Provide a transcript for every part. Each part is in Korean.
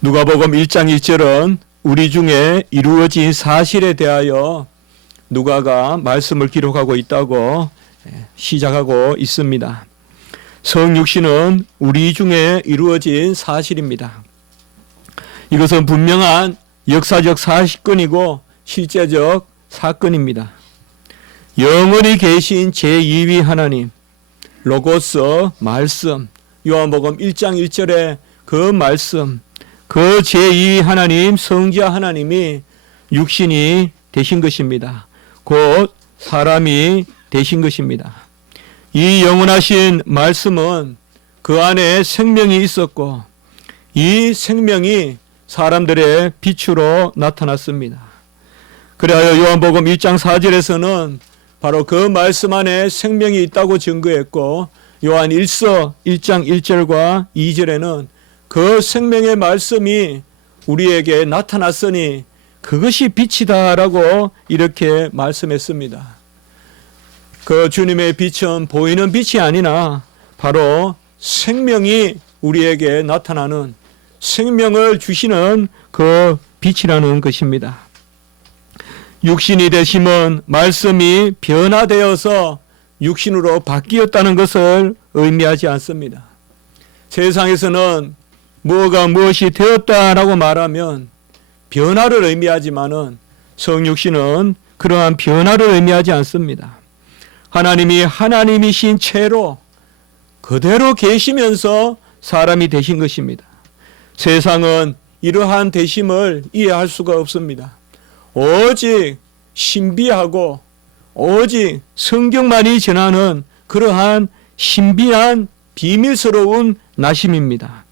누가복음 1장 1절은 우리 중에 이루어진 사실에 대하여 누가가 말씀을 기록하고 있다고 시작하고 있습니다. 성육신은 우리 중에 이루어진 사실입니다. 이것은 분명한 역사적 사건이고 실제적 사건입니다. 영원히 계신 제2위 하나님, 로고스 말씀, 요한복음 1장 1절에 그 말씀, 그 제2위 하나님, 성자 하나님이 육신이 되신 것입니다. 곧 사람이 되신 것입니다. 이 영원하신 말씀은 그 안에 생명이 있었고 이 생명이 사람들의 빛으로 나타났습니다. 그래야 요한복음 1장 4절에서는 바로 그 말씀 안에 생명이 있다고 증거했고 요한 1서 1장 1절과 2절에는 그 생명의 말씀이 우리에게 나타났으니 그것이 빛이다라고 이렇게 말씀했습니다. 그 주님의 빛은 보이는 빛이 아니나 바로 생명이 우리에게 나타나는 생명을 주시는 그 빛이라는 것입니다. 육신이 되심은 말씀이 변화되어서 육신으로 바뀌었다는 것을 의미하지 않습니다. 세상에서는 무엇가 무엇이 되었다라고 말하면 변화를 의미하지만은 성육신은 그러한 변화를 의미하지 않습니다. 하나님이 하나님이신 채로 그대로 계시면서 사람이 되신 것입니다. 세상은 이러한 되심을 이해할 수가 없습니다. 오직 신비하고 오직 성경만이 전하는 그러한 신비한 비밀스러운 나심입니다.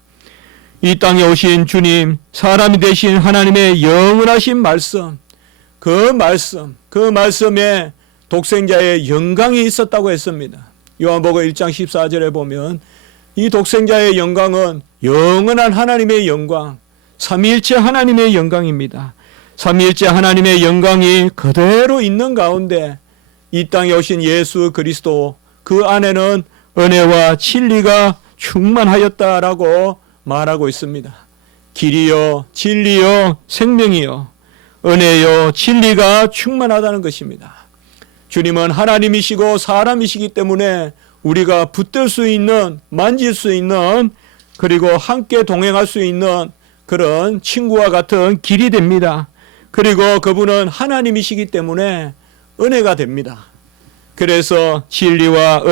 이 땅에 오신 주님, 사람이 되신 하나님의 영원하신 말씀, 그 말씀에 독생자의 영광이 있었다고 했습니다. 요한복음 1장 14절에 보면 이 독생자의 영광은 영원한 하나님의 영광, 삼위일체 하나님의 영광입니다. 삼위일체 하나님의 영광이 그대로 있는 가운데 이 땅에 오신 예수 그리스도, 그 안에는 은혜와 진리가 충만하였다라고 말하고 있습니다. 길이요 진리요 생명이요 은혜요 진리가 충만하다는 것입니다. 주님은 하나님이시고 사람이시기 때문에 우리가 붙들 수 있는, 만질 수 있는, 그리고 함께 동행할 수 있는 그런 친구와 같은 길이 됩니다. 그리고 그분은 하나님이시기 때문에 은혜가 됩니다. 그래서 진리와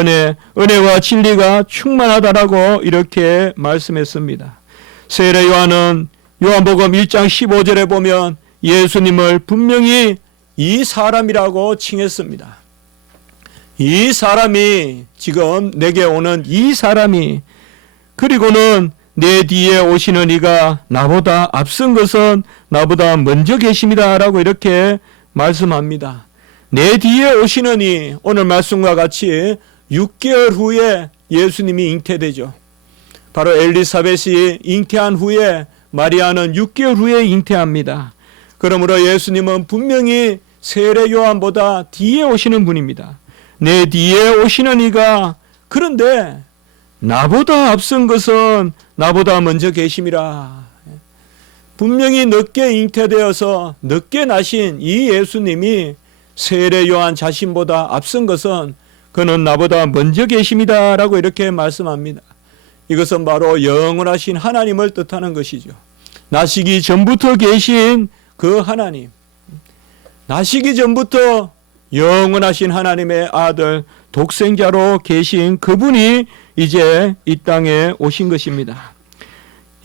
은혜와 진리가 충만하다라고 이렇게 말씀했습니다. 세례 요한은 요한복음 1장 15절에 보면 예수님을 분명히 이 사람이라고 칭했습니다. 이 사람이, 지금 내게 오는 이 사람이, 그리고는 내 뒤에 오시는 이가 나보다 앞선 것은 나보다 먼저 계십니다 라고 이렇게 말씀합니다. 내 뒤에 오시는 이, 오늘 말씀과 같이 6개월 후에 예수님이 잉태되죠. 바로 엘리사벳이 잉태한 후에 마리아는 6개월 후에 잉태합니다. 그러므로 예수님은 분명히 세례 요한보다 뒤에 오시는 분입니다. 내 뒤에 오시는 이가, 그런데 나보다 앞선 것은 나보다 먼저 계심이라. 분명히 늦게 잉태되어서 늦게 나신 이 예수님이 세례 요한 자신보다 앞선 것은 그는 나보다 먼저 계십니다 라고 이렇게 말씀합니다. 이것은 바로 영원하신 하나님을 뜻하는 것이죠. 나시기 전부터 계신 그 하나님, 나시기 전부터 영원하신 하나님의 아들 독생자로 계신 그분이 이제 이 땅에 오신 것입니다.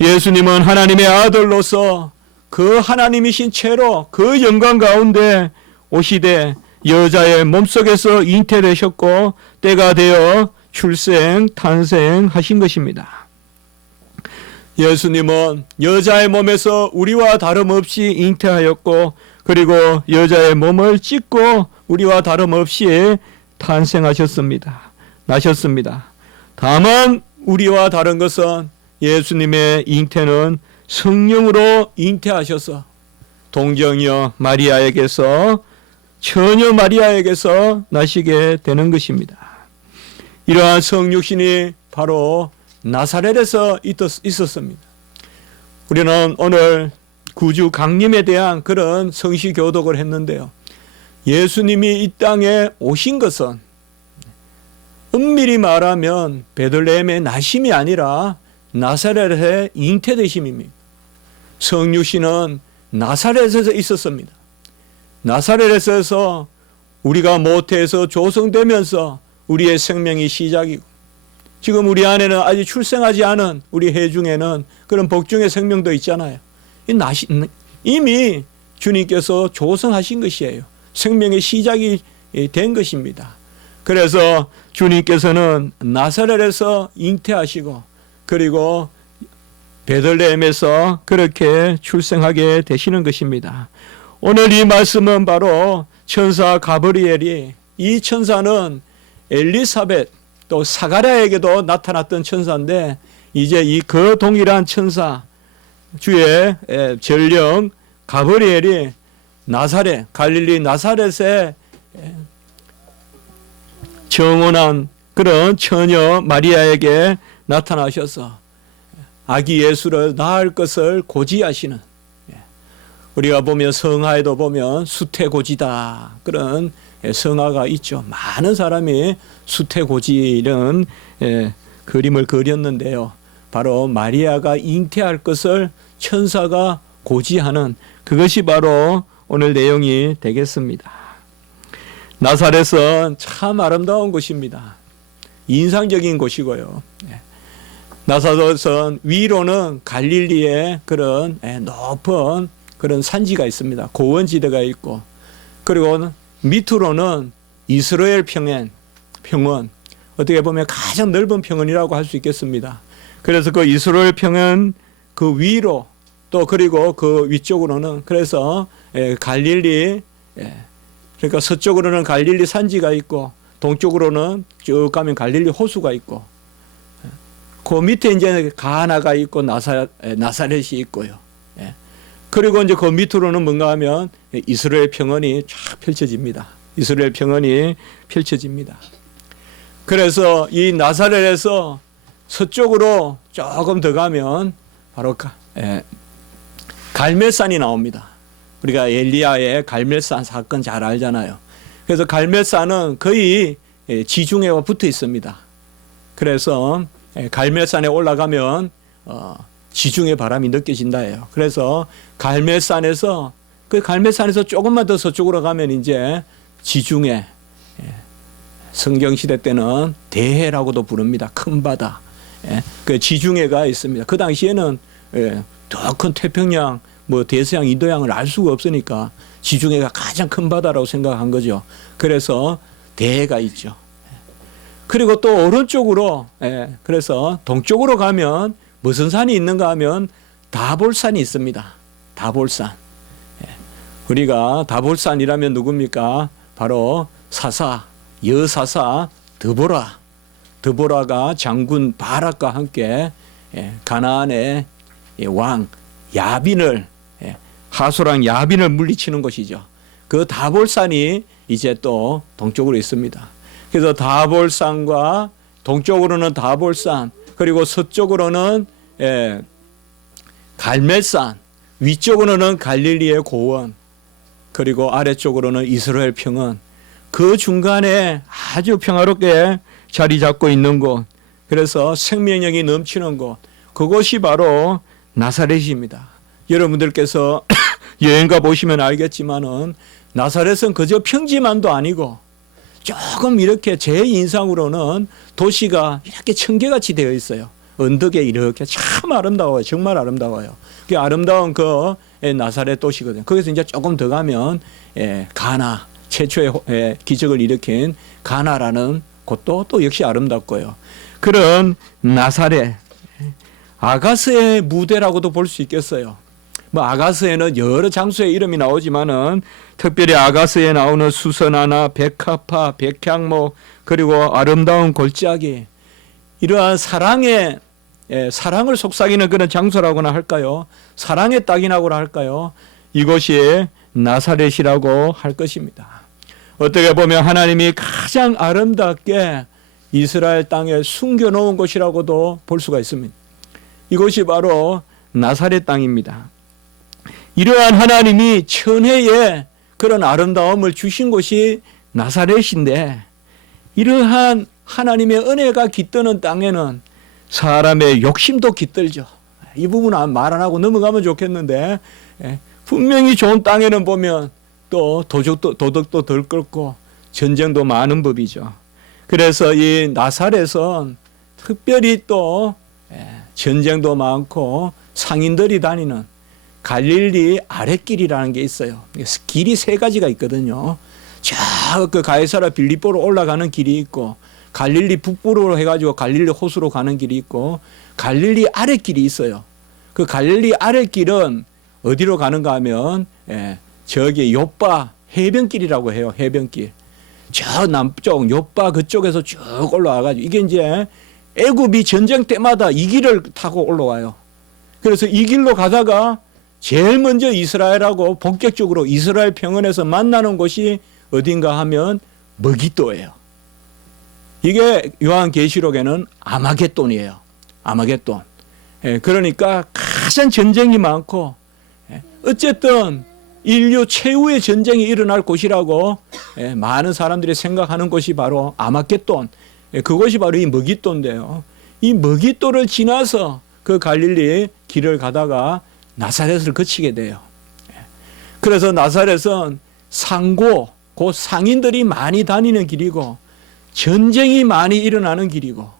예수님은 하나님의 아들로서 그 하나님이신 채로 그 영광 가운데 오시되 여자의 몸속에서 잉태되셨고 때가 되어 탄생하신 것입니다. 예수님은 여자의 몸에서 우리와 다름없이 잉태하였고 그리고 여자의 몸을 찢고 우리와 다름없이 탄생하셨습니다. 나셨습니다. 다만 우리와 다른 것은 예수님의 잉태는 성령으로 잉태하셔서 동정녀 마리아에게서, 처녀 마리아에게서 나시게 되는 것입니다. 이러한 성육신이 바로 나사렛에서 있었습니다. 우리는 오늘 구주 강림에 대한 그런 성시 교독을 했는데요. 예수님이 이 땅에 오신 것은 엄밀히 말하면 베들레헴의 나심이 아니라 나사렛의 잉태되심입니다. 성육신은 나사렛에서 있었습니다. 나사렛에서 우리가 모태에서 조성되면서 우리의 생명이 시작이고, 지금 우리 안에는 아직 출생하지 않은 우리 해중에는 그런 복중의 생명도 있잖아요. 이미 주님께서 조성하신 것이에요. 생명의 시작이 된 것입니다. 그래서 주님께서는 나사렛에서 잉태하시고, 그리고 베들레헴에서 그렇게 출생하게 되시는 것입니다. 오늘 이 말씀은 바로 천사 가브리엘이, 이 천사는 엘리사벳 또 사가랴에게도 나타났던 천사인데, 이제 이 그 동일한 천사 주의 전령 가브리엘이 나사렛, 갈릴리 나사렛에 정혼한 그런 처녀 마리아에게 나타나셔서 아기 예수를 낳을 것을 고지하시는, 우리가 보면 성하에도 보면 수태고지다 그런 성하가 있죠. 많은 사람이 수태고지 이런 그림을 그렸는데요. 바로 마리아가 잉태할 것을 천사가 고지하는 그것이 바로 오늘 내용이 되겠습니다. 나사렛은 참 아름다운 곳입니다. 인상적인 곳이고요. 나사렛은 위로는 갈릴리의 그런 높은 그런 산지가 있습니다. 고원지대가 있고, 그리고 밑으로는 이스라엘 평원, 어떻게 보면 가장 넓은 평원이라고 할 수 있겠습니다. 그래서 그 이스라엘 평원 그 위로, 또 그리고 그 위쪽으로는 그래서 갈릴리, 그러니까 서쪽으로는 갈릴리 산지가 있고, 동쪽으로는 쭉 가면 갈릴리 호수가 있고, 그 밑에 이제 가나가 있고 나사렛이 있고요. 그리고 이제 그 밑으로는 뭔가 하면 이스라엘 평원이 쫙 펼쳐집니다. 이스라엘 평원이 펼쳐집니다. 그래서 이 나사렛에서 서쪽으로 조금 더 가면 바로 갈멜산이 나옵니다. 우리가 엘리야의 갈멜산 사건 잘 알잖아요. 그래서 갈멜산은 거의 지중해와 붙어 있습니다. 그래서 갈멜산에 올라가면 지중해 바람이 느껴진다예요. 그래서 갈멜산에서 조금만 더 서쪽으로 가면 이제 지중해, 성경 시대 때는 대해라고도 부릅니다. 큰 바다. 그 지중해가 있습니다. 그 당시에는 더 큰 태평양, 대서양, 인도양을 알 수가 없으니까 지중해가 가장 큰 바다라고 생각한 거죠. 그래서 대해가 있죠. 그리고 또 오른쪽으로, 그래서 동쪽으로 가면 무슨 산이 있는가 하면 다볼산이 있습니다. 다볼산. 우리가 다볼산이라면 누굽니까? 바로 여사사 드보라가 장군 바락과 함께 가나안의 왕 야빈을, 하소랑 야빈을 물리치는 것이죠. 그 다볼산이 이제 또 동쪽으로 있습니다. 그래서 다볼산과 동쪽으로는 다볼산, 그리고 서쪽으로는 갈멜산, 위쪽으로는 갈릴리의 고원, 그리고 아래쪽으로는 이스라엘 평원, 그 중간에 아주 평화롭게 자리 잡고 있는 곳, 그래서 생명력이 넘치는 곳, 그곳이 바로 나사렛입니다. 여러분들께서 여행가 보시면 알겠지만은 나사렛은 그저 평지만도 아니고 조금 이렇게 제 인상으로는 도시가 이렇게 청계같이 되어 있어요. 언덕에 이렇게 참 아름다워요. 정말 아름다워요. 그 아름다운 그 나사렛 도시거든요. 거기서 이제 조금 더 가면 가나, 최초의 기적을 일으킨 가나라는 곳도 또 역시 아름답고요. 그런 나사렛, 아가스의 무대라고도 볼 수 있겠어요. 아가스에는 여러 장소의 이름이 나오지만은 특별히 아가스에 나오는 수선화나 백합화, 백향목, 그리고 아름다운 골짜기, 이러한 사랑을 속삭이는 그런 장소라고나 할까요? 사랑의 땅이라고나 할까요? 이곳이 나사렛이라고 할 것입니다. 어떻게 보면 하나님이 가장 아름답게 이스라엘 땅에 숨겨놓은 곳이라고도 볼 수가 있습니다. 이곳이 바로 나사렛 땅입니다. 이러한 하나님이 천혜의 그런 아름다움을 주신 곳이 나사렛인데, 이러한 하나님의 은혜가 깃드는 땅에는 사람의 욕심도 깃들죠. 이 부분은 말 안 하고 넘어가면 좋겠는데, 분명히 좋은 땅에는 보면 또 도덕도 덜 끓고 전쟁도 많은 법이죠. 그래서 이 나사렛은 특별히 또 전쟁도 많고 상인들이 다니는 갈릴리 아랫길이라는 게 있어요. 길이 세 가지가 있거든요. 저 그 가이사라 빌립보로 올라가는 길이 있고, 갈릴리 북부로 해가지고 갈릴리 호수로 가는 길이 있고, 갈릴리 아랫길이 있어요. 그 갈릴리 아랫길은 어디로 가는가 하면 저기 요빠 해변길이라고 해요. 해변길. 저 남쪽 요빠 그쪽에서 쭉 올라와가지고, 이게 이제 애굽이 전쟁 때마다 이 길을 타고 올라와요. 그래서 이 길로 가다가 제일 먼저 이스라엘하고 본격적으로 이스라엘 평원에서 만나는 곳이 어딘가 하면 머깃도예요. 이게 요한계시록에는 아마겟돈이에요. 아마겟돈. 그러니까 가장 전쟁이 많고, 어쨌든 인류 최후의 전쟁이 일어날 곳이라고 많은 사람들이 생각하는 곳이 바로 아마겟돈. 그곳이 바로 이 머깃도인데요. 이 머깃도를 지나서 그 갈릴리 길을 가다가 나사렛을 거치게 돼요. 그래서 나사렛은 상고, 곧 상인들이 많이 다니는 길이고, 전쟁이 많이 일어나는 길이고,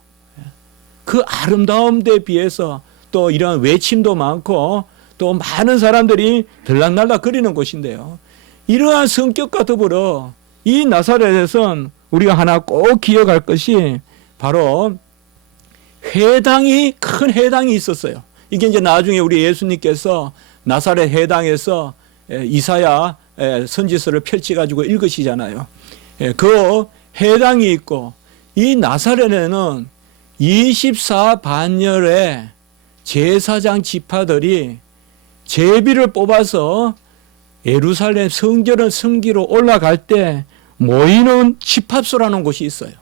그 아름다움에 비해서 또 이런 외침도 많고 또 많은 사람들이 들락날락 거리는 곳인데요. 이러한 성격과 더불어 이 나사렛에선 우리가 하나 꼭 기억할 것이 바로 회당이, 큰 회당이 있었어요. 이게 이제 나중에 우리 예수님께서 나사렛 회당에서 이사야 선지서를 펼쳐가지고 읽으시잖아요. 그 회당이 있고, 이 나사렛에는 24반열의 제사장 지파들이 제비를 뽑아서 예루살렘 성전을 섬기러 올라갈 때 모이는 집합소라는 곳이 있어요.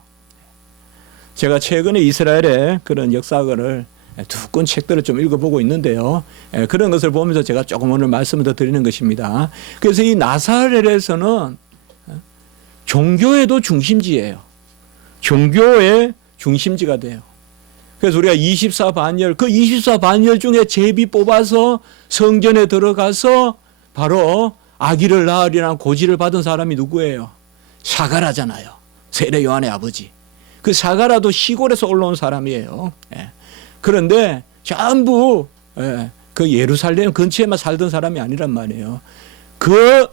제가 최근에 이스라엘의 그런 역사를 두 권 책들을 좀 읽어보고 있는데요. 그런 것을 보면서 제가 조금 오늘 말씀을 더 드리는 것입니다. 그래서 이 나사렛에서는 종교에도 중심지예요. 종교의 중심지가 돼요. 그래서 우리가 24반열, 그 24반열 중에 제비 뽑아서 성전에 들어가서 바로 아기를 낳으리라는 고지를 받은 사람이 누구예요? 사가라잖아요. 세례 요한의 아버지. 그 사가라도 시골에서 올라온 사람이에요. 그런데 전부 그 예루살렘 근처에만 살던 사람이 아니란 말이에요. 그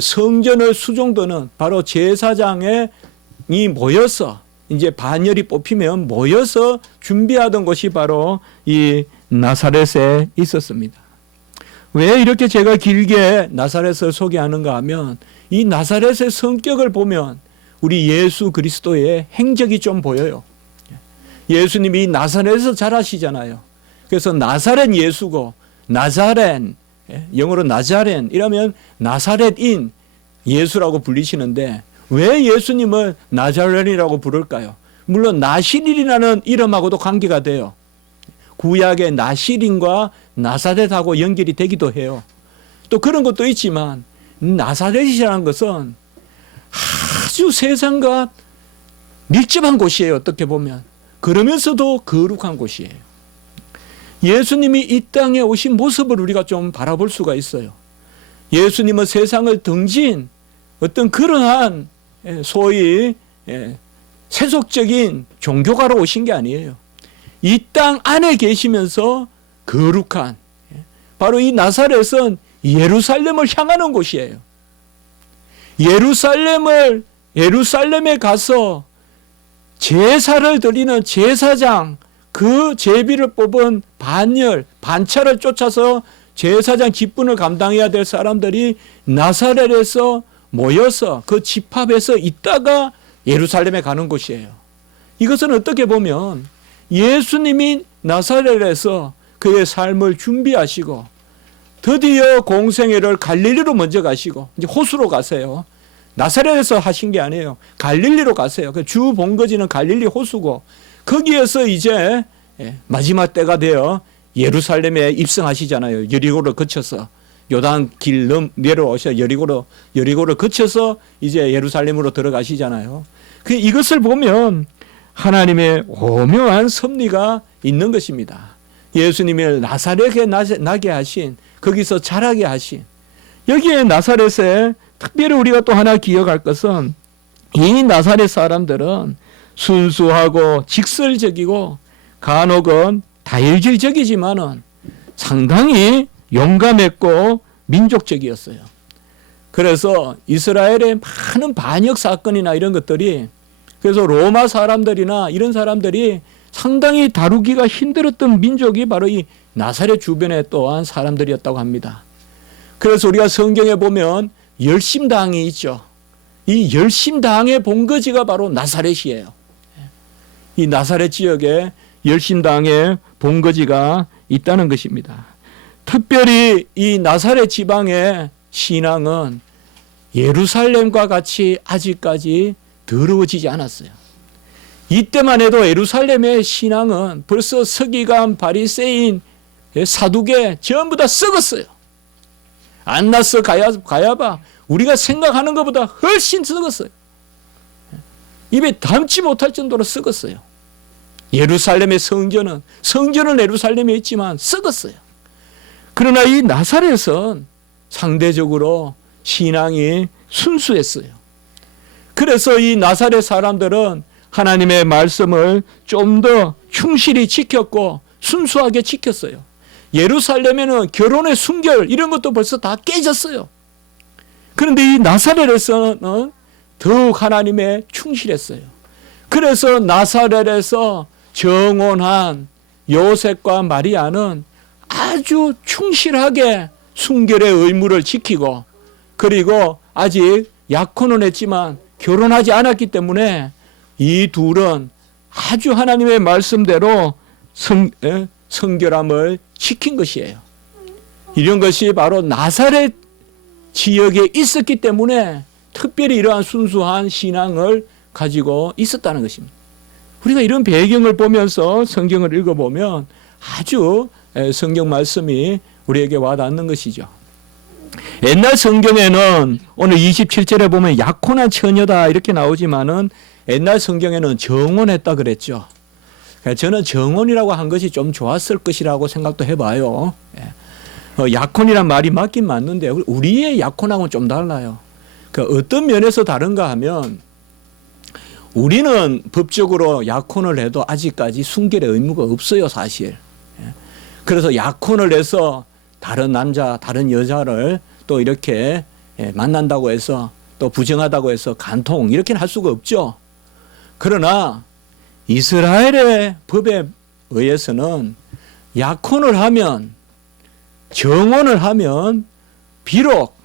성전을 수종도는 바로 제사장이 모여서 이제 반열이 뽑히면 모여서 준비하던 곳이 바로 이 나사렛에 있었습니다. 왜 이렇게 제가 길게 나사렛을 소개하는가 하면, 이 나사렛의 성격을 보면 우리 예수 그리스도의 행적이 좀 보여요. 예수님이 나사렛에서 자라시잖아요. 그래서 나사렛 예수고, 나자렌, 영어로 나자렌 이러면 나사렛인 예수라고 불리시는데, 왜 예수님을 나자렌이라고 부를까요? 물론 나시린이라는 이름하고도 관계가 돼요. 구약의 나시린과 나사렛하고 연결이 되기도 해요. 또 그런 것도 있지만, 나사렛이라는 것은 아주 세상과 밀접한 곳이에요. 어떻게 보면. 그러면서도 거룩한 곳이에요. 예수님이 이 땅에 오신 모습을 우리가 좀 바라볼 수가 있어요. 예수님은 세상을 등진 어떤 그러한 소위 세속적인 종교가로 오신 게 아니에요. 이 땅 안에 계시면서 거룩한, 바로 이 나사렛은 예루살렘을 향하는 곳이에요. 예루살렘에 가서 제사를 드리는 제사장, 그 제비를 뽑은 반차를 쫓아서 제사장 직분을 감당해야 될 사람들이 나사렛에서 모여서 그 집합에서 있다가 예루살렘에 가는 곳이에요. 이것은 어떻게 보면 예수님이 나사렛에서 그의 삶을 준비하시고 드디어 공생애를 갈릴리로 먼저 가시고 이제 호수로 가세요. 나사렛에서 하신 게 아니에요. 갈릴리로 가세요. 주 본거지는 갈릴리 호수고, 거기에서 이제 마지막 때가 되어 예루살렘에 입성하시잖아요. 여리고를 거쳐서 요단 길 내려오셔 여리고를 거쳐서 이제 예루살렘으로 들어가시잖아요. 이것을 보면 하나님의 오묘한 섭리가 있는 것입니다. 예수님을 나사렛에 나게 하신, 거기서 자라게 하신, 여기에 나사렛에 특별히 우리가 또 하나 기억할 것은 이 나사렛 사람들은 순수하고 직설적이고 간혹은 다혈질적이지만은 상당히 용감했고 민족적이었어요. 그래서 이스라엘의 많은 반역 사건이나 이런 것들이, 그래서 로마 사람들이나 이런 사람들이 상당히 다루기가 힘들었던 민족이 바로 이 나사렛 주변에 또한 사람들이었다고 합니다. 그래서 우리가 성경에 보면 열심당이 있죠. 이 열심당의 본거지가 바로 나사렛이에요. 이 나사렛 지역에 열심당의 본거지가 있다는 것입니다. 특별히 이 나사렛 지방의 신앙은 예루살렘과 같이 아직까지 더러워지지 않았어요. 이때만 해도 예루살렘의 신앙은 벌써 서기관, 바리새인, 사두개 전부 다 썩었어요. 안나스, 가야바, 우리가 생각하는 것보다 훨씬 썩었어요. 입에 담지 못할 정도로 썩었어요. 예루살렘의 성전은 예루살렘에 있지만 썩었어요. 그러나 이 나사렛은 상대적으로 신앙이 순수했어요. 그래서 이 나사렛 사람들은 하나님의 말씀을 좀 더 충실히 지켰고 순수하게 지켰어요. 예루살렘에는 결혼의 순결 이런 것도 벌써 다 깨졌어요. 그런데 이 나사렛에서는 더욱 하나님에 충실했어요. 그래서 나사렛에서 정혼한 요셉과 마리아는 아주 충실하게 순결의 의무를 지키고, 그리고 아직 약혼은 했지만 결혼하지 않았기 때문에 이 둘은 아주 하나님의 말씀대로 성결함을 지킨 것이에요. 이런 것이 바로 나사렛 지역에 있었기 때문에 특별히 이러한 순수한 신앙을 가지고 있었다는 것입니다. 우리가 이런 배경을 보면서 성경을 읽어보면 아주 성경 말씀이 우리에게 와닿는 것이죠. 옛날 성경에는 오늘 27절에 보면 약혼한 처녀다 이렇게 나오지만은 옛날 성경에는 정혼했다 그랬죠. 저는 정혼이라고 한 것이 좀 좋았을 것이라고 생각도 해봐요. 약혼이란 말이 맞긴 맞는데 우리의 약혼하고는 좀 달라요. 어떤 면에서 다른가 하면 우리는 법적으로 약혼을 해도 아직까지 순결의 의무가 없어요, 사실. 그래서 약혼을 해서 다른 남자, 다른 여자를 또 이렇게 만난다고 해서 또 부정하다고 해서 간통 이렇게는 할 수가 없죠. 그러나 이스라엘의 법에 의해서는 약혼을 하면, 정혼을 하면 비록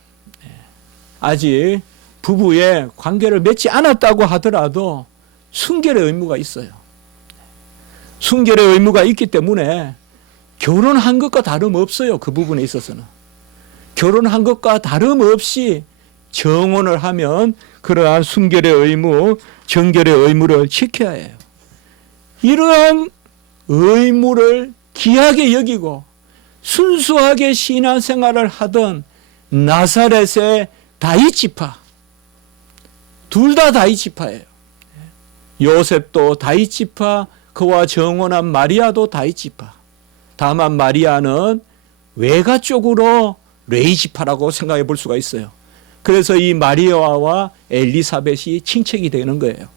아직 부부의 관계를 맺지 않았다고 하더라도 순결의 의무가 있어요. 순결의 의무가 있기 때문에 결혼한 것과 다름없어요. 그 부분에 있어서는. 결혼한 것과 다름없이 정혼을 하면 그러한 순결의 의무, 정결의 의무를 지켜야 해요. 이러한 의무를 귀하게 여기고 순수하게 신앙생활을 하던 나사렛의 다윗지파, 둘 다 다윗지파예요. 요셉도 다윗지파, 그와 정혼한 마리아도 다윗지파. 다만 마리아는 외가 쪽으로 레위지파라고 생각해 볼 수가 있어요. 그래서 이 마리아와 엘리사벳이 친척이 되는 거예요.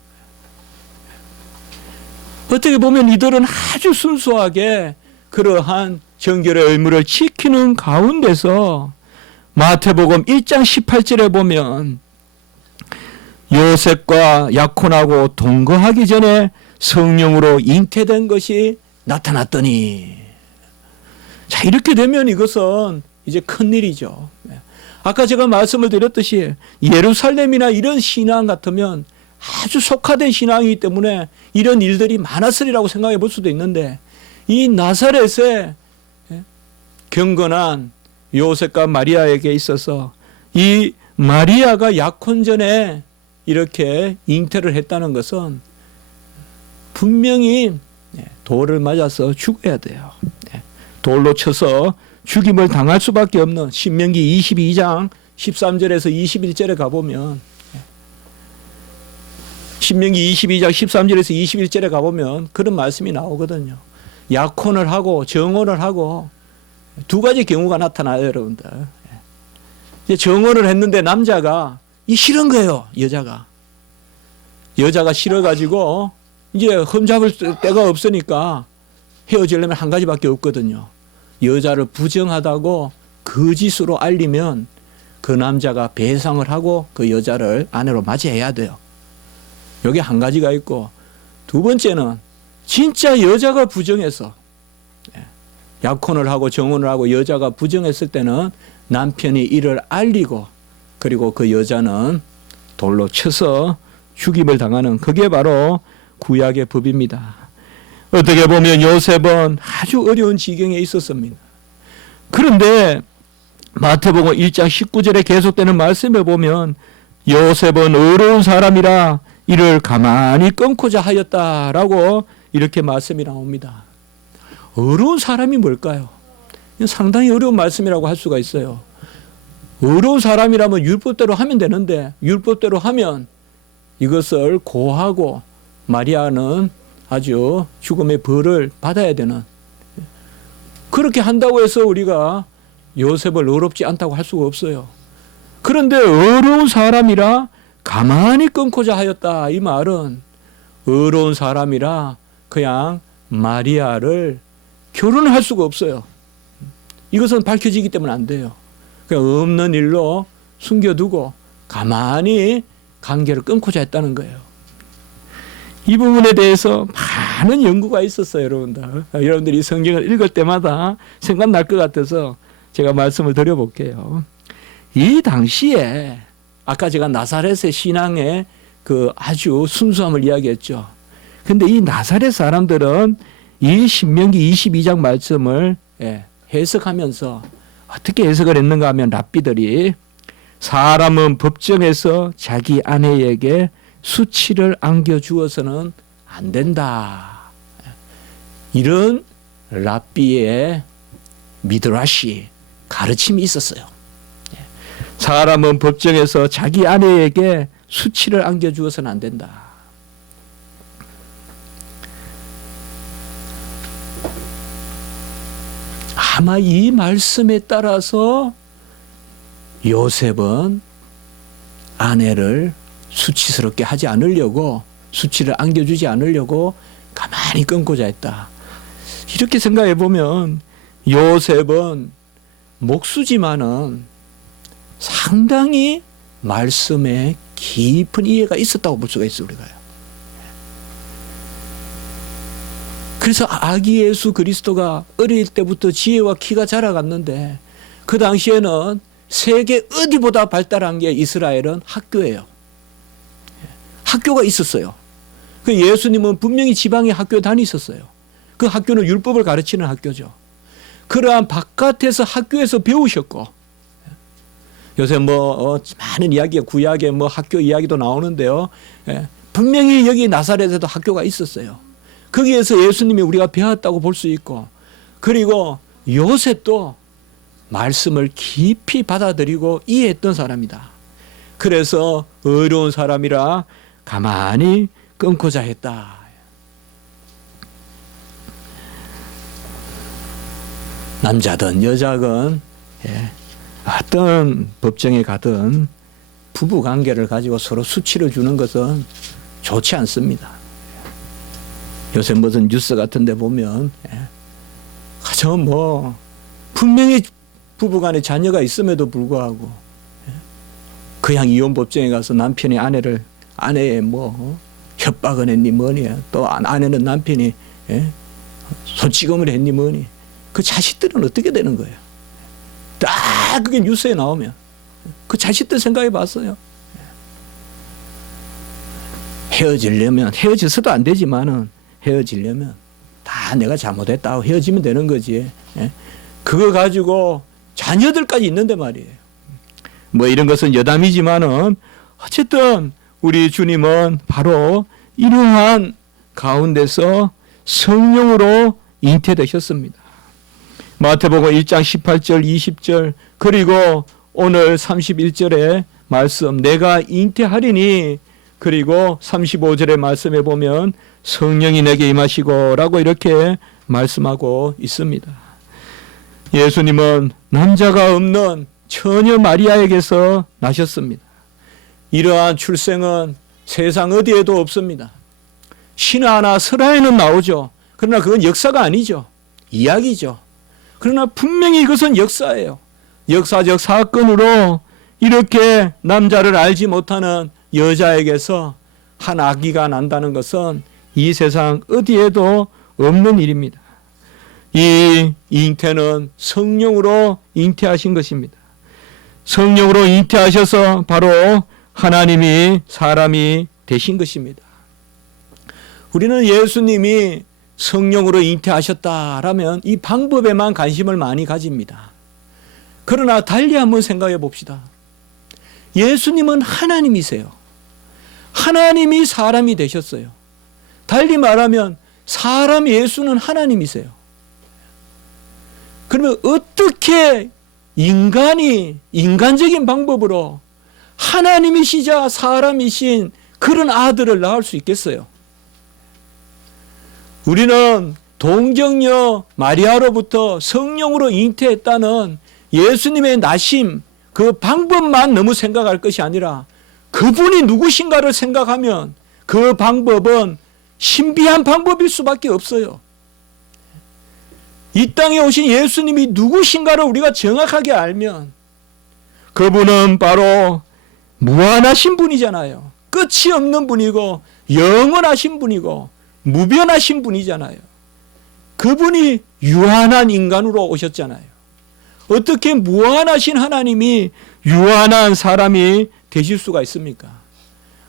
어떻게 보면 이들은 아주 순수하게 그러한 정결의 의무를 지키는 가운데서 마태복음 1장 18절에 보면 요셉과 약혼하고 동거하기 전에 성령으로 잉태된 것이 나타났더니, 자, 이렇게 되면 이것은 이제 큰일이죠. 아까 제가 말씀을 드렸듯이 예루살렘이나 이런 신앙 같으면 아주 속화된 신앙이기 때문에 이런 일들이 많았으리라고 생각해 볼 수도 있는데, 이 나사렛에 경건한 요셉과 마리아에게 있어서 이 마리아가 약혼 전에 이렇게 잉태를 했다는 것은 분명히 돌을 맞아서 죽어야 돼요. 돌로 쳐서 죽임을 당할 수밖에 없는 신명기 22장 13절에서 21절에 가보면 신명기 22장 13절에서 21절에 가보면 그런 말씀이 나오거든요. 약혼을 하고 정혼을 하고 두 가지 경우가 나타나요, 여러분들. 이제 정혼을 했는데 남자가 싫은 거예요, 여자가. 여자가 싫어가지고 이제 흠잡을 데가 없으니까 헤어지려면 한 가지밖에 없거든요. 여자를 부정하다고 거짓으로 알리면 그 남자가 배상을 하고 그 여자를 아내로 맞이해야 돼요. 여기 한 가지가 있고, 두 번째는 진짜 여자가 부정해서 약혼을 하고 정혼을 하고 여자가 부정했을 때는 남편이 이를 알리고 그리고 그 여자는 돌로 쳐서 죽임을 당하는, 그게 바로 구약의 법입니다. 어떻게 보면 요셉은 아주 어려운 지경에 있었습니다. 그런데 마태복음 1장 19절에 계속되는 말씀에 보면 요셉은 의로운 사람이라 이를 가만히 끊고자 하였다라고 이렇게 말씀이 나옵니다. 의로운 사람이 뭘까요? 상당히 어려운 말씀이라고 할 수가 있어요. 의로운 사람이라면 율법대로 하면 되는데 율법대로 하면 이것을 고하고 마리아는 아주 죽음의 벌을 받아야 되는, 그렇게 한다고 해서 우리가 요셉을 의롭지 않다고 할 수가 없어요. 그런데 의로운 사람이라 가만히 끊고자 하였다, 이 말은 의로운 사람이라 그냥 마리아를 결혼할 수가 없어요. 이것은 밝혀지기 때문에 안 돼요. 그냥 없는 일로 숨겨두고 가만히 관계를 끊고자 했다는 거예요. 이 부분에 대해서 많은 연구가 있었어요, 여러분들. 여러분들이 성경을 읽을 때마다 생각날 것 같아서 제가 말씀을 드려볼게요. 이 당시에 아까 제가 나사렛의 신앙의 그 아주 순수함을 이야기했죠. 근데 이 나사렛 사람들은 이 신명기 22장 말씀을 해석하면서 어떻게 해석을 했는가 하면 랍비들이 사람은 법정에서 자기 아내에게 수치를 안겨주어서는 안 된다, 이런 랍비의 미드라시 가르침이 있었어요. 사람은 법정에서 자기 아내에게 수치를 안겨주어서는 안 된다. 아마 이 말씀에 따라서 요셉은 아내를 수치스럽게 하지 않으려고, 수치를 안겨주지 않으려고 가만히 끊고자 했다. 이렇게 생각해 보면 요셉은 목수지만은 상당히 말씀에 깊은 이해가 있었다고 볼 수가 있어요, 우리가요. 그래서 아기 예수 그리스도가 어릴 때부터 지혜와 키가 자라갔는데 그 당시에는 세계 어디보다 발달한 게 이스라엘은 학교예요. 학교가 있었어요. 그 예수님은 분명히 지방의 학교에 다니셨어요. 그 학교는 율법을 가르치는 학교죠. 그러한 바깥에서 학교에서 배우셨고, 요새 많은 이야기가 구약의 학교 이야기도 나오는데요. 분명히 여기 나사렛에도 학교가 있었어요. 거기에서 예수님이 우리가 배웠다고 볼 수 있고, 그리고 요셉도 말씀을 깊이 받아들이고 이해했던 사람이다. 그래서 의로운 사람이라 가만히 끊고자 했다. 남자든 여자든 어떤 법정에 가든 부부 관계를 가지고 서로 수치를 주는 것은 좋지 않습니다. 요새 무슨 뉴스 같은 데 보면 분명히 부부간에 자녀가 있음에도 불구하고 그냥 이혼 법정에 가서 남편이 아내의 협박을 했니 뭐니, 또 아내는 남편이 손찌검을 했니 뭐니, 그 자식들은 어떻게 되는 거예요? 딱 그게 뉴스에 나오면 그 자식들 생각해 봤어요. 헤어져서도 안 되지만은 헤어지려면 다 내가 잘못했다고 헤어지면 되는 거지. 그거 가지고 자녀들까지 있는데 말이에요. 이런 것은 여담이지만은 어쨌든 우리 주님은 바로 이러한 가운데서 성령으로 잉태되셨습니다. 마태복음 1장 18절 20절 그리고 오늘 31절의 말씀 내가 잉태하리니 그리고 35절의 말씀에 보면 성령이 내게 임하시고 라고 이렇게 말씀하고 있습니다. 예수님은 남자가 없는 처녀 마리아에게서 나셨습니다. 이러한 출생은 세상 어디에도 없습니다. 신화나 설화에는 나오죠. 그러나 그건 역사가 아니죠. 이야기죠. 그러나 분명히 이것은 역사예요. 역사적 사건으로 이렇게 남자를 알지 못하는 여자에게서 한 아기가 난다는 것은 이 세상 어디에도 없는 일입니다. 이 잉태는 성령으로 잉태하신 것입니다. 성령으로 잉태하셔서 바로 하나님이 사람이 되신 것입니다. 우리는 예수님이 성령으로 잉태하셨다라면 이 방법에만 관심을 많이 가집니다. 그러나 달리 한번 생각해 봅시다. 예수님은 하나님이세요. 하나님이 사람이 되셨어요. 달리 말하면 사람 예수는 하나님이세요. 그러면 어떻게 인간이 인간적인 방법으로 하나님이시자 사람이신 그런 아들을 낳을 수 있겠어요? 우리는 동정녀 마리아로부터 성령으로 잉태했다는 예수님의 나심 그 방법만 너무 생각할 것이 아니라 그분이 누구신가를 생각하면 그 방법은 신비한 방법일 수밖에 없어요. 이 땅에 오신 예수님이 누구신가를 우리가 정확하게 알면 그분은 바로 무한하신 분이잖아요. 끝이 없는 분이고 영원하신 분이고 무변하신 분이잖아요. 그분이 유한한 인간으로 오셨잖아요. 어떻게 무한하신 하나님이 유한한 사람이 되실 수가 있습니까?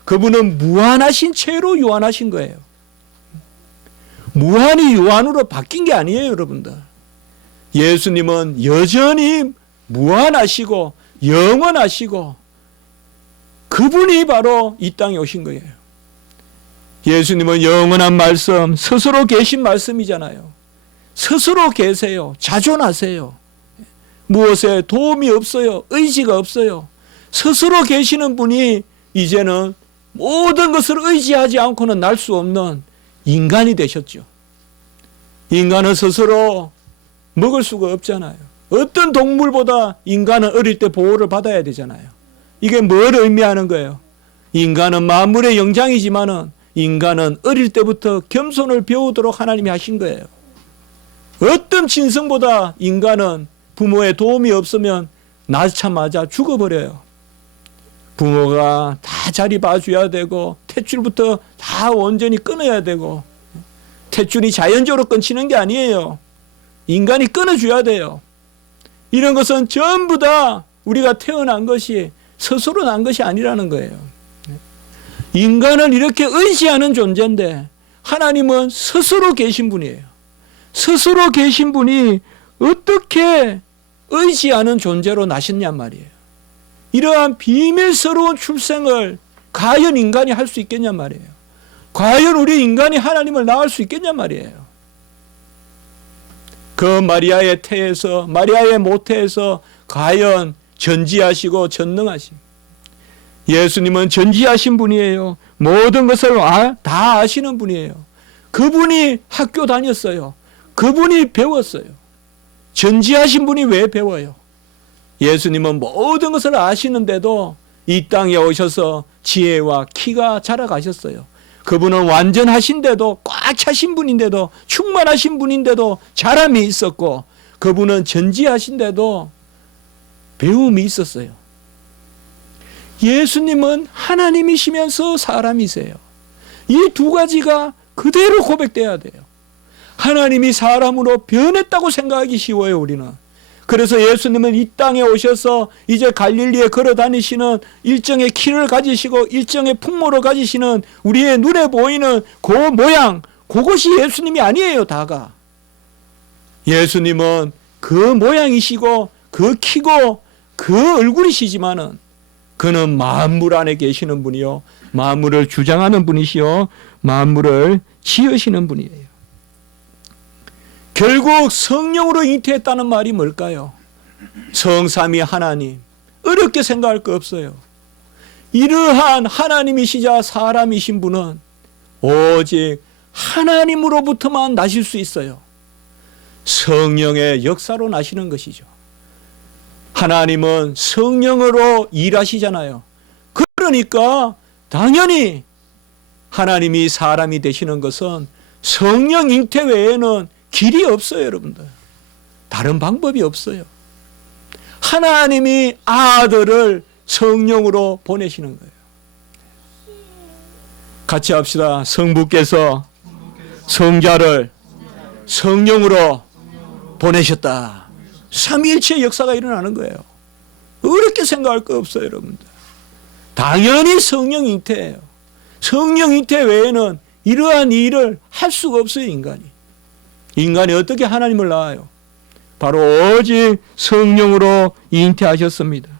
그분은 무한하신 채로 유한하신 거예요. 무한이 유한으로 바뀐 게 아니에요, 여러분들. 예수님은 여전히 무한하시고 영원하시고 그분이 바로 이 땅에 오신 거예요. 예수님은 영원한 말씀, 스스로 계신 말씀이잖아요. 스스로 계세요. 자존하세요. 무엇에 도움이 없어요. 의지가 없어요. 스스로 계시는 분이 이제는 모든 것을 의지하지 않고는 날 수 없는 인간이 되셨죠. 인간은 스스로 먹을 수가 없잖아요. 어떤 동물보다 인간은 어릴 때 보호를 받아야 되잖아요. 이게 뭘 의미하는 거예요? 인간은 만물의 영장이지만은 인간은 어릴 때부터 겸손을 배우도록 하나님이 하신 거예요. 어떤 짐승보다 인간은 부모의 도움이 없으면 낳자마자 죽어버려요. 부모가 다 자리 봐줘야 되고 탯줄부터 다 온전히 끊어야 되고 탯줄이 자연적으로 끊치는 게 아니에요. 인간이 끊어줘야 돼요. 이런 것은 전부 다 우리가 태어난 것이 스스로 난 것이 아니라는 거예요. 인간은 이렇게 의지하는 존재인데 하나님은 스스로 계신 분이에요. 스스로 계신 분이 어떻게 의지하는 존재로 나셨냔 말이에요. 이러한 비밀스러운 출생을 과연 인간이 할 수 있겠냔 말이에요. 과연 우리 인간이 하나님을 낳을 수 있겠냔 말이에요. 그 마리아의 태에서 마리아의 모태에서 과연 전지하시고 전능하신 예수님은 전지하신 분이에요. 모든 것을 다 아시는 분이에요. 그분이 학교 다녔어요. 그분이 배웠어요. 전지하신 분이 왜 배워요? 예수님은 모든 것을 아시는데도 이 땅에 오셔서 지혜와 키가 자라가셨어요. 그분은 완전하신데도 꽉 차신 분인데도 충만하신 분인데도 자람이 있었고 그분은 전지하신데도 배움이 있었어요. 예수님은 하나님이시면서 사람이세요. 이 두 가지가 그대로 고백돼야 돼요. 하나님이 사람으로 변했다고 생각하기 쉬워요, 우리는. 그래서 예수님은 이 땅에 오셔서 이제 갈릴리에 걸어 다니시는 일정의 키를 가지시고 일정의 풍모를 가지시는 우리의 눈에 보이는 그 모양, 그것이 예수님이 아니에요, 다가. 예수님은 그 모양이시고 그 키고 그 얼굴이시지만은 그는 만물 안에 계시는 분이요, 만물을 주장하는 분이시요, 만물을 지으시는 분이에요. 결국 성령으로 잉태했다는 말이 뭘까요? 성삼위 하나님. 어렵게 생각할 거 없어요. 이러한 하나님이시자 사람이신 분은 오직 하나님으로부터만 나실 수 있어요. 성령의 역사로 나시는 것이죠. 하나님은 성령으로 일하시잖아요. 그러니까 당연히 하나님이 사람이 되시는 것은 성령 잉태 외에는 길이 없어요, 여러분들. 다른 방법이 없어요. 하나님이 아들을 성령으로 보내시는 거예요. 같이 합시다. 성부께서 성자를 성령으로 보내셨다. 삼위일체의 역사가 일어나는 거예요. 어렵게 생각할 거 없어요, 여러분들. 당연히 성령 잉태예요. 성령 잉태 외에는 이러한 일을 할 수가 없어요, 인간이. 인간이 어떻게 하나님을 낳아요? 바로 오직 성령으로 잉태하셨습니다.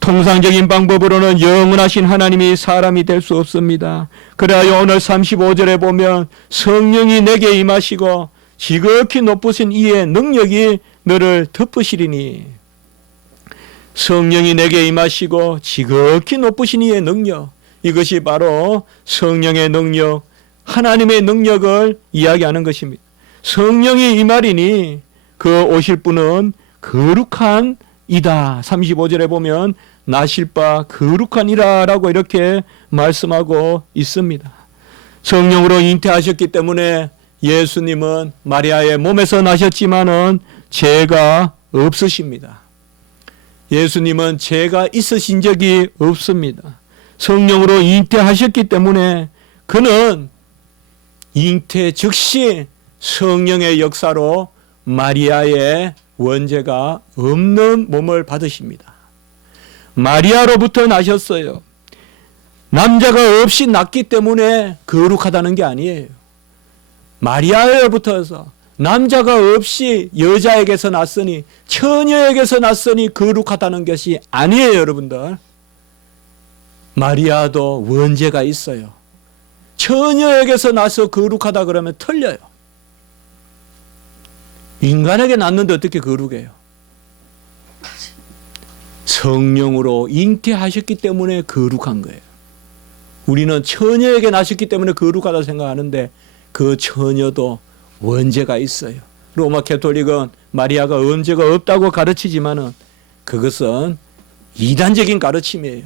통상적인 방법으로는 영원하신 하나님이 사람이 될 수 없습니다. 그래야 오늘 35절에 보면 성령이 내게 임하시고 지극히 높으신 이의 능력이 너를 덮으시리니, 성령이 내게 임하시고 지극히 높으신 이의 능력, 이것이 바로 성령의 능력, 하나님의 능력을 이야기하는 것입니다. 성령이 임하리니 그 오실 분은 거룩한 이다. 35절에 보면 나실 바 거룩한 이라라고 이렇게 말씀하고 있습니다. 성령으로 잉태하셨기 때문에 예수님은 마리아의 몸에서 나셨지만은 죄가 없으십니다. 예수님은 죄가 있으신 적이 없습니다. 성령으로 잉태하셨기 때문에 그는 잉태 즉시 성령의 역사로 마리아의 원죄가 없는 몸을 받으십니다. 마리아로부터 나셨어요. 남자가 없이 낳기 때문에 거룩하다는 게 아니에요. 마리아로부터서 남자가 없이 여자에게서 났으니, 처녀에게서 났으니 거룩하다는 것이 아니에요, 여러분들. 마리아도 원죄가 있어요. 처녀에게서 나서 거룩하다 그러면 틀려요. 인간에게 낳는데 어떻게 거룩해요? 성령으로 잉태하셨기 때문에 거룩한 거예요. 우리는 처녀에게 나셨기 때문에 거룩하다 생각하는데 그 처녀도 원죄가 있어요. 로마 가톨릭은 마리아가 원죄가 없다고 가르치지만은 그것은 이단적인 가르침이에요.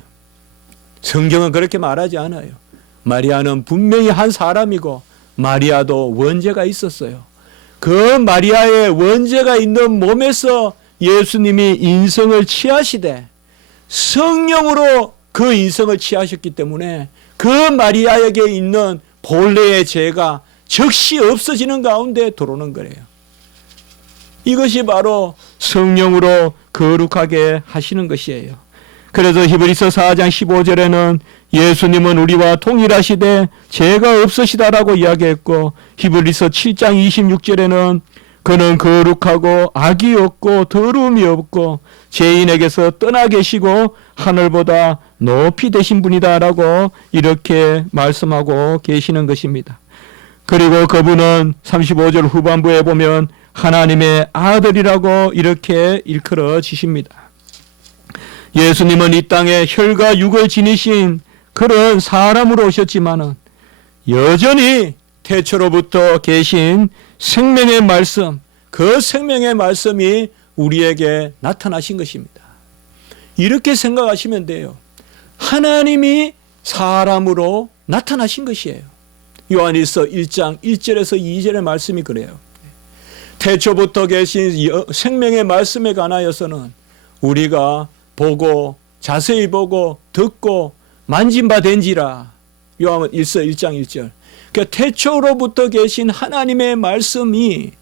성경은 그렇게 말하지 않아요. 마리아는 분명히 한 사람이고 마리아도 원죄가 있었어요. 그 마리아의 원죄가 있는 몸에서 예수님이 인성을 취하시되 성령으로 그 인성을 취하셨기 때문에 그 마리아에게 있는 본래의 죄가 즉시 없어지는 가운데 들어오는 거예요. 이것이 바로 성령으로 거룩하게 하시는 것이에요. 그래서 히브리서 4장 15절에는 예수님은 우리와 동일하시되 죄가 없으시다라고 이야기했고, 히브리서 7장 26절에는 그는 거룩하고 악이 없고 더러움이 없고 죄인에게서 떠나 계시고 하늘보다 높이 되신 분이다라고 이렇게 말씀하고 계시는 것입니다. 그리고 그분은 35절 후반부에 보면 하나님의 아들이라고 이렇게 일컬어지십니다. 예수님은 이 땅에 혈과 육을 지니신 그런 사람으로 오셨지만은 여전히 태초로부터 계신 생명의 말씀, 그 생명의 말씀이 우리에게 나타나신 것입니다. 이렇게 생각하시면 돼요. 하나님이 사람으로 나타나신 것이에요. 요한일서 1장 1절에서 2절의 말씀이 그래요. 태초부터 계신 생명의 말씀에 관하여서는 우리가 보고 자세히 보고 듣고 만진 바 된지라. 요한일서 1장 1절. 그러니까 태초로부터 계신 하나님의 말씀이,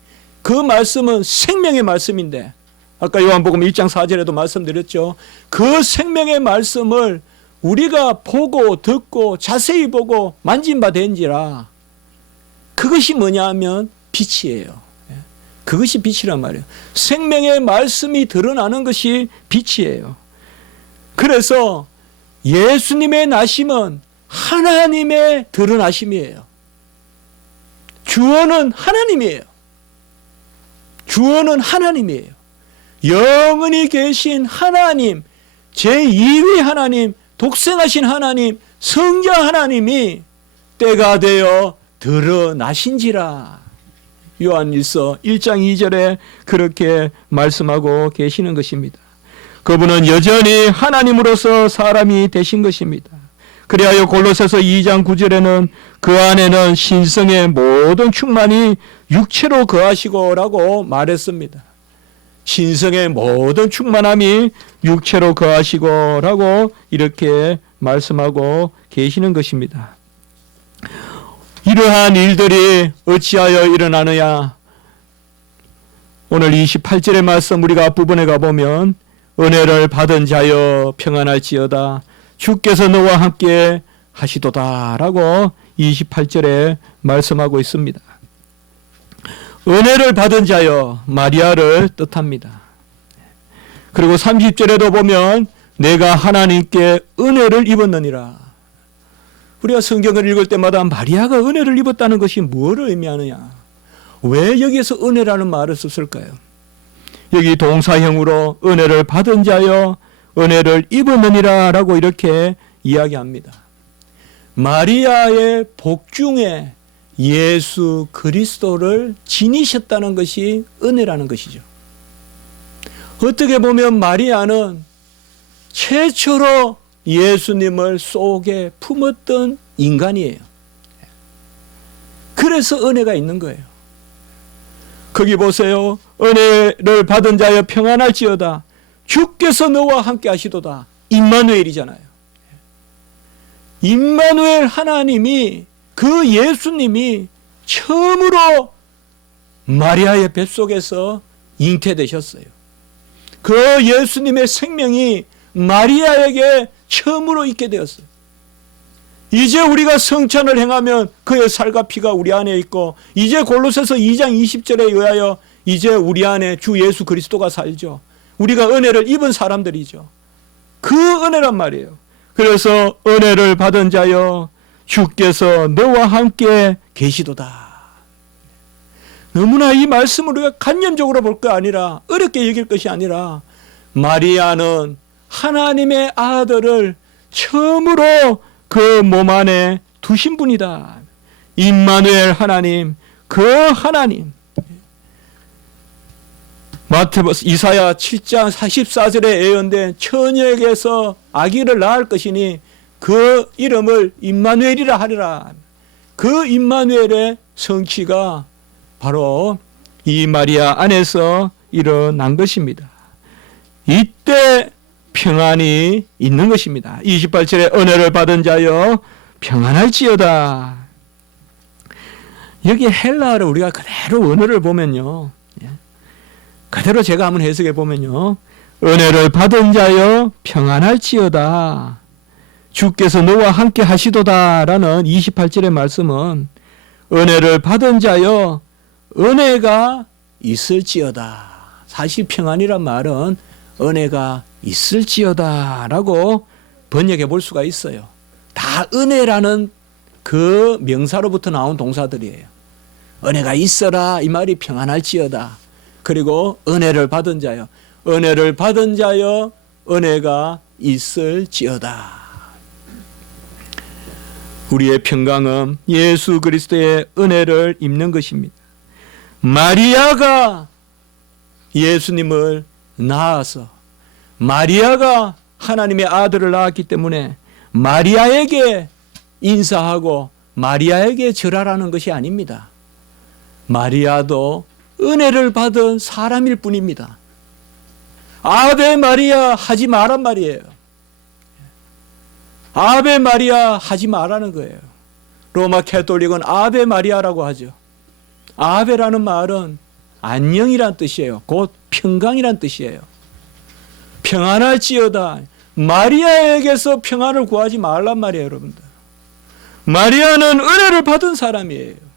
그 말씀은 생명의 말씀인데, 아까 요한복음 1장 4절에도 말씀드렸죠. 그 생명의 말씀을 우리가 보고 듣고 자세히 보고 만진 바 된지라. 그것이 뭐냐 하면 빛이에요. 그것이 빛이란 말이에요. 생명의 말씀이 드러나는 것이 빛이에요. 그래서 예수님의 나심은 하나님의 드러나심이에요. 주어는 하나님이에요. 주어는 하나님이에요. 영원히 계신 하나님, 제2위 하나님, 독생하신 하나님, 성자 하나님이 때가 되어 드러나신지라. 요한일서 1장 2절에 그렇게 말씀하고 계시는 것입니다. 그분은 여전히 하나님으로서 사람이 되신 것입니다. 그리하여 골로새서 2장 9절에는 그 안에는 신성의 모든 충만이 육체로 거하시고 라고 말했습니다. 신성의 모든 충만함이 육체로 거하시고 라고 이렇게 말씀하고 계시는 것입니다. 이러한 일들이 어찌하여 일어나느냐? 오늘 28절의 말씀 우리가 앞부분에 가보면 은혜를 받은 자여 평안할지어다 주께서 너와 함께 하시도다 라고 28절에 말씀하고 있습니다. 은혜를 받은 자여, 마리아를 뜻합니다. 그리고 30절에도 보면 내가 하나님께 은혜를 입었느니라. 우리가 성경을 읽을 때마다 마리아가 은혜를 입었다는 것이 뭐를 의미하느냐? 왜 여기에서 은혜라는 말을 썼을까요? 여기 동사형으로 은혜를 받은 자여 은혜를 입었느니라 라고 이렇게 이야기합니다. 마리아의 복중에 예수 그리스도를 지니셨다는 것이 은혜라는 것이죠. 어떻게 보면 마리아는 최초로 예수님을 속에 품었던 인간이에요. 그래서 은혜가 있는 거예요. 거기 보세요. 은혜를 받은 자여 평안할지어다 주께서 너와 함께 하시도다. 임마누엘이잖아요. 임마누엘 하나님이, 그 예수님이 처음으로 마리아의 뱃속에서 잉태되셨어요. 그 예수님의 생명이 마리아에게 처음으로 있게 되었어요. 이제 우리가 성찬을 행하면 그의 살과 피가 우리 안에 있고, 이제 골로새서 2장 20절에 의하여 이제 우리 안에 주 예수 그리스도가 살죠. 우리가 은혜를 입은 사람들이죠. 그 은혜란 말이에요. 그래서 은혜를 받은 자여 주께서 너와 함께 계시도다. 너무나 이 말씀을 우리가 관념적으로 볼 게 아니라, 어렵게 여길 것이 아니라, 마리아는 하나님의 아들을 처음으로 그 몸 안에 두신 분이다. 임마누엘 하나님, 그 하나님. 이사야 7장 44절에 예언된 처녀에게서 아기를 낳을 것이니 그 이름을 임마누엘이라 하리라. 그 임마누엘의 성취가 바로 이 마리아 안에서 일어난 것입니다. 이때 평안이 있는 것입니다. 28절에 은혜를 받은 자여 평안할지어다. 여기 헬라어를 우리가 그대로 언어를 보면요, 그대로 제가 한번 해석해 보면요, 은혜를 받은 자여 평안할지어다 주께서 너와 함께 하시도다 라는 28절의 말씀은 은혜를 받은 자여 은혜가 있을지어다. 사실 평안이란 말은 은혜가 있을지어다 라고 번역해 볼 수가 있어요. 다 은혜라는 그 명사로부터 나온 동사들이에요. 은혜가 있어라 이 말이 평안할지어다. 그리고 은혜를 받은 자여, 은혜를 받은 자여 은혜가 있을지어다. 우리의 평강은 예수 그리스도의 은혜를 입는 것입니다. 마리아가 예수님을 낳아서, 마리아가 하나님의 아들을 낳았기 때문에 마리아에게 인사하고 마리아에게 절하라는 것이 아닙니다. 마리아도 은혜를 받은 사람일 뿐입니다. 아베 마리아 하지 마란 말이에요. 아베 마리아 하지 마라는 거예요. 로마 캐톨릭은 아베 마리아라고 하죠. 아베라는 말은 안녕이란 뜻이에요. 곧 평강이란 뜻이에요. 평안할지어다. 마리아에게서 평안을 구하지 말란 말이에요, 여러분들. 마리아는 은혜를 받은 사람이에요.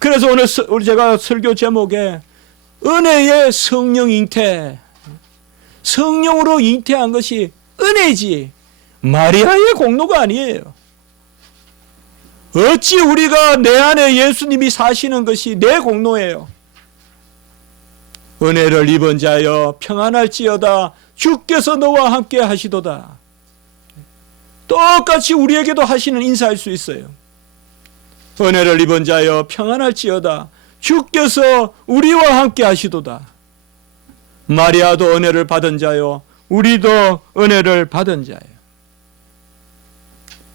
그래서 오늘 제가 설교 제목에 은혜의 성령 잉태, 성령으로 잉태한 것이 은혜지 마리아의 공로가 아니에요. 어찌 우리가 내 안에 예수님이 사시는 것이 내 공로예요. 은혜를 입은 자여 평안할지어다 주께서 너와 함께 하시도다. 똑같이 우리에게도 하시는 인사할 수 있어요. 은혜를 입은 자여 평안할지어다 주께서 우리와 함께 하시도다. 마리아도 은혜를 받은 자요 우리도 은혜를 받은 자예요.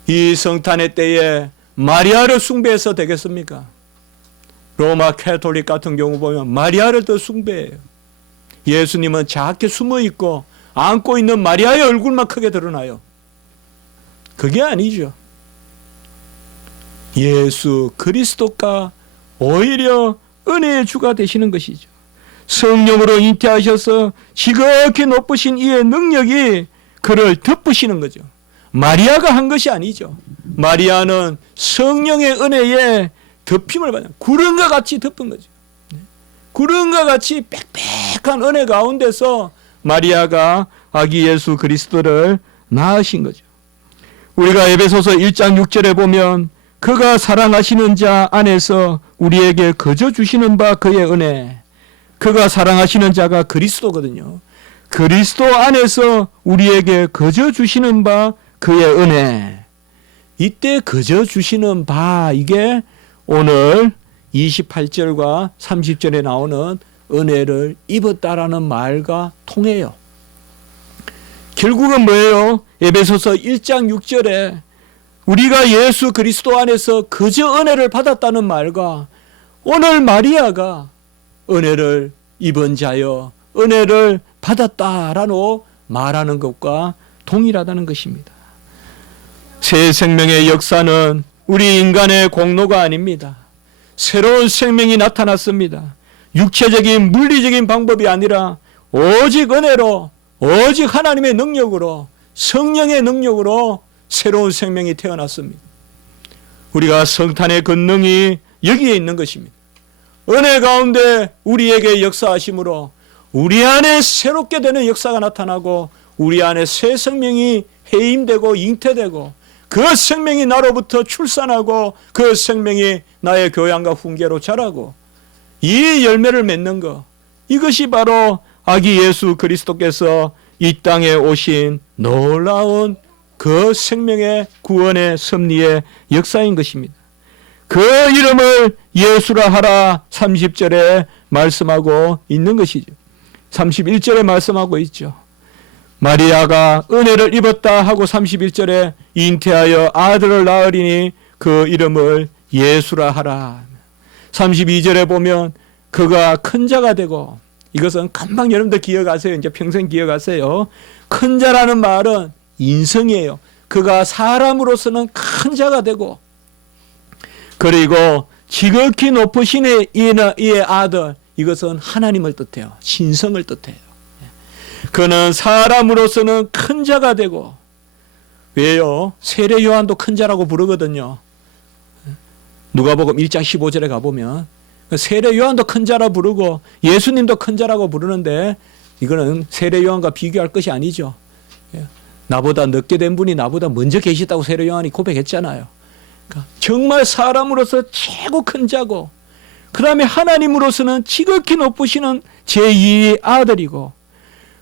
이 성탄의 때에 마리아를 숭배해서 되겠습니까? 로마 캐톨릭 같은 경우 보면 마리아를 더 숭배해요. 예수님은 작게 숨어 있고 안고 있는 마리아의 얼굴만 크게 드러나요. 그게 아니죠. 예수 그리스도가 오히려 은혜의 주가 되시는 것이죠. 성령으로 잉태하셔서 지극히 높으신 이의 능력이 그를 덮으시는 거죠. 마리아가 한 것이 아니죠. 마리아는 성령의 은혜에 덮임을 받는, 구름과 같이 덮은 거죠. 구름과 같이 빽빽한 은혜 가운데서 마리아가 아기 예수 그리스도를 낳으신 거죠. 우리가 에베소서 1장 6절에 보면 그가 사랑하시는 자 안에서 우리에게 거저 주시는 바 그의 은혜. 그가 사랑하시는 자가 그리스도거든요. 그리스도 안에서 우리에게 거저 주시는 바 그의 은혜. 이때 거저 주시는 바, 이게 오늘 28절과 30절에 나오는 은혜를 입었다라는 말과 통해요. 결국은 뭐예요? 에베소서 1장 6절에 우리가 예수 그리스도 안에서 그저 은혜를 받았다는 말과 오늘 마리아가 은혜를 입은 자여 은혜를 받았다라고 말하는 것과 동일하다는 것입니다. 새 생명의 역사는 우리 인간의 공로가 아닙니다. 새로운 생명이 나타났습니다. 육체적인 물리적인 방법이 아니라 오직 은혜로, 오직 하나님의 능력으로, 성령의 능력으로 새로운 생명이 태어났습니다. 우리가 성탄의 권능이 여기에 있는 것입니다. 은혜 가운데 우리에게 역사하심으로 우리 안에 새롭게 되는 역사가 나타나고 우리 안에 새 생명이 해임되고 잉태되고 그 생명이 나로부터 출산하고 그 생명이 나의 교양과 훈계로 자라고 이 열매를 맺는 것, 이것이 바로 아기 예수 그리스도께서 이 땅에 오신 놀라운 그 생명의 구원의 섭리의 역사인 것입니다. 그 이름을 예수라 하라 30절에 말씀하고 있는 것이죠. 31절에 말씀하고 있죠. 마리아가 은혜를 입었다 하고 31절에 잉태하여 아들을 낳으리니 그 이름을 예수라 하라. 32절에 보면 그가 큰 자가 되고, 이것은 금방 여러분들 기억하세요. 이제 평생 기억하세요. 큰 자라는 말은 인성이에요. 그가 사람으로서는 큰 자가 되고, 그리고 지극히 높으신 이의 아들, 이것은 하나님을 뜻해요. 신성을 뜻해요. 그는 사람으로서는 큰 자가 되고, 왜요? 세례 요한도 큰 자라고 부르거든요. 누가복음 1장 15절에 가보면 세례 요한도 큰 자라 부르고 예수님도 큰 자라고 부르는데, 이거는 세례 요한과 비교할 것이 아니죠. 나보다 늦게 된 분이 나보다 먼저 계시다고 세례 요한이 고백했잖아요. 그러니까 정말 사람으로서 최고 큰 자고, 그 다음에 하나님으로서는 지극히 높으시는 제2의 아들이고,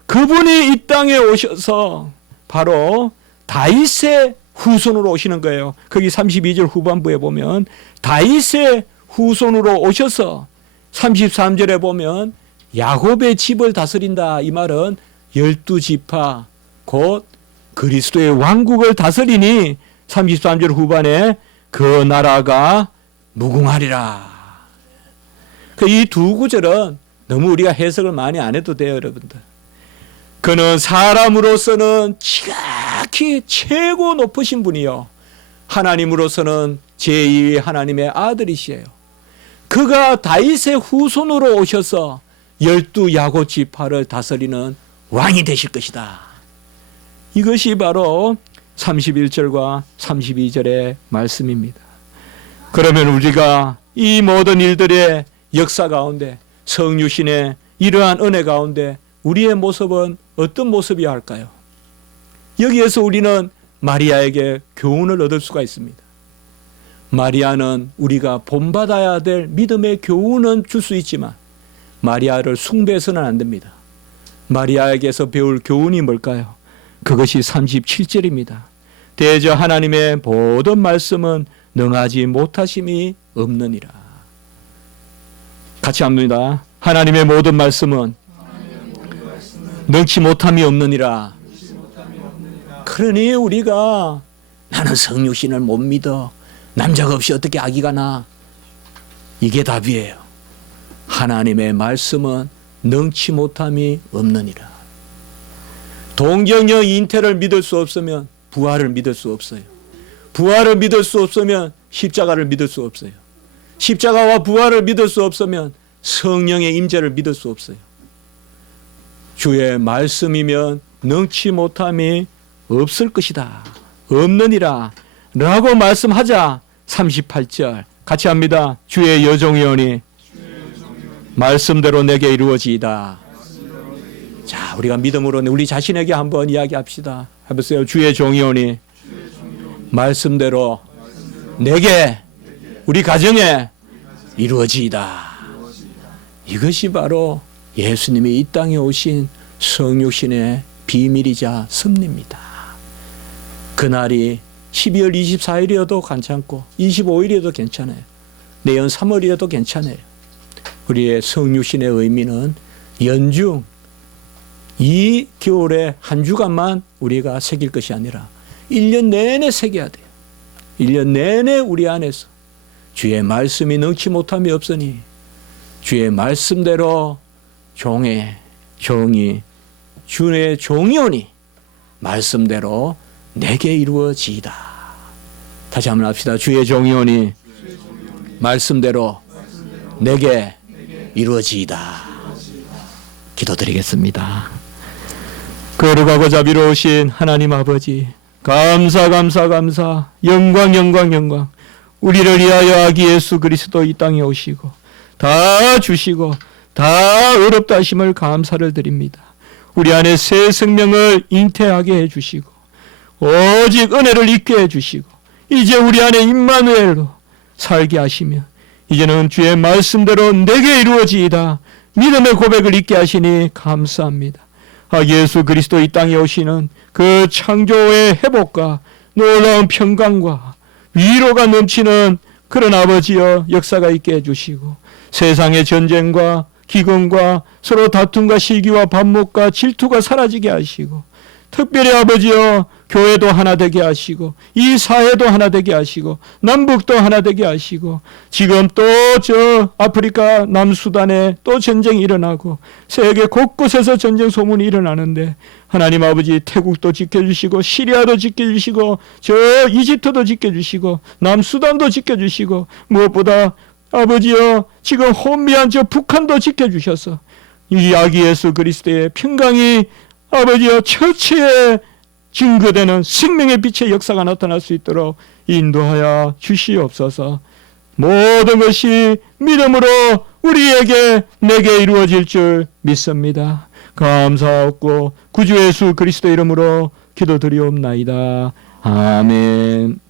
그분이 이 땅에 오셔서 바로 다윗의 후손으로 오시는 거예요. 거기 32절 후반부에 보면 다윗의 후손으로 오셔서 33절에 보면 야곱의 집을 다스린다. 이 말은 12지파 곧 그리스도의 왕국을 다스리니 33절 후반에 그 나라가 무궁하리라. 이 두 구절은 너무 우리가 해석을 많이 안 해도 돼요, 여러분들. 그는 사람으로서는 지극히 최고 높으신 분이요, 하나님으로서는 제2의 하나님의 아들이시에요. 그가 다윗의 후손으로 오셔서 12야곱 지파를 다스리는 왕이 되실 것이다. 이것이 바로 31절과 32절의 말씀입니다. 그러면 우리가 이 모든 일들의 역사 가운데, 성유신의 이러한 은혜 가운데 우리의 모습은 어떤 모습이어야 할까요? 여기에서 우리는 마리아에게 교훈을 얻을 수가 있습니다. 마리아는 우리가 본받아야 될 믿음의 교훈은 줄 수 있지만, 마리아를 숭배해서는 안 됩니다. 마리아에게서 배울 교훈이 뭘까요? 그것이 37절입니다. 대저 하나님의 모든 말씀은 능하지 못하심이 없느니라. 같이 합니다. 하나님의 모든 말씀은 능치 못함이 없느니라. 그러니 우리가 나는 성육신을 못 믿어. 남자가 없이 어떻게 아기가 나? 이게 답이에요. 하나님의 말씀은 능치 못함이 없느니라. 동정녀 잉태를 믿을 수 없으면 부활을 믿을 수 없어요. 부활을 믿을 수 없으면 십자가를 믿을 수 없어요. 십자가와 부활을 믿을 수 없으면 성령의 임재를 믿을 수 없어요. 주의 말씀이면 능치 못함이 없을 것이다. 없느니라 라고 말씀하자 38절 같이 합니다. 주의 여종이오니 말씀대로 내게 이루어지이다. 자, 우리가 믿음으로 우리 자신에게 한번 이야기합시다. 해보세요. 주의 종이오니 말씀대로 내게 우리 가정에 이루어지이다. 이것이 바로 예수님이 이 땅에 오신 성육신의 비밀이자 섭리입니다. 그날이 12월 24일이어도 괜찮고 25일이어도 괜찮아요. 내년 3월이어도 괜찮아요. 우리의 성육신의 의미는 연중 이 겨울에 한 주간만 우리가 새길 것이 아니라 1년 내내 새겨야 돼요. 1년 내내 우리 안에서 주의 말씀이 능치 못함이 없으니 주의 말씀대로 종이 주의 종이오니 말씀대로 내게 이루어지이다. 다시 한번 합시다. 주의 종이오니 말씀대로 내게 이루어지이다. 기도드리겠습니다. 거룩하고 자비로우신 하나님 아버지, 감사 영광 우리를 위하여 아기 예수 그리스도 이 땅에 오시고 다 주시고 다 어렵다 하심을 감사를 드립니다. 우리 안에 새 생명을 잉태하게 해주시고 오직 은혜를 잊게 해주시고 이제 우리 안에 임마누엘로 살게 하시며 이제는 주의 말씀대로 내게 이루어지이다 믿음의 고백을 잊게 하시니 감사합니다. 예수 그리스도 이 땅에 오시는 그 창조의 회복과 놀라운 평강과 위로가 넘치는 그런 아버지여 역사가 있게 해주시고 세상의 전쟁과 기근과 서로 다툼과 시기와 반목과 질투가 사라지게 하시고 특별히 아버지여 교회도 하나 되게 하시고 이 사회도 하나 되게 하시고 남북도 하나 되게 하시고 지금 또 저 아프리카 남수단에 또 전쟁이 일어나고 세계 곳곳에서 전쟁 소문이 일어나는데 하나님 아버지 태국도 지켜주시고 시리아도 지켜주시고 저 이집트도 지켜주시고 남수단도 지켜주시고 무엇보다 아버지여 지금 혼미한 저 북한도 지켜주셔서 이 아기 예수 그리스도의 평강이 아버지여 처치에 증거되는 생명의 빛의 역사가 나타날 수 있도록 인도하여 주시옵소서. 모든 것이 믿음으로 우리에게 내게 이루어질 줄 믿습니다. 감사하고 구주 예수 그리스도 이름으로 기도드리옵나이다. 아멘.